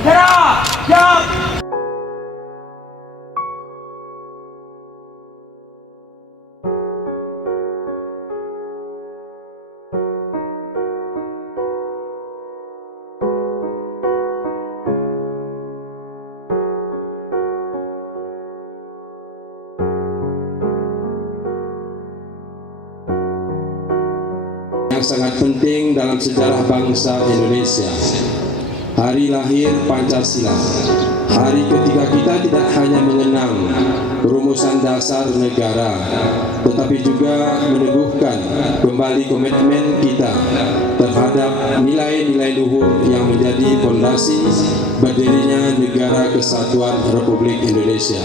Gerak! Siap! Yang sangat penting dalam sejarah bangsa Indonesia, hari lahir Pancasila, hari ketika kita tidak hanya mengenang rumusan dasar negara, tetapi juga meneguhkan kembali komitmen kita terhadap nilai-nilai luhur yang menjadi fondasi berdirinya Negara Kesatuan Republik Indonesia.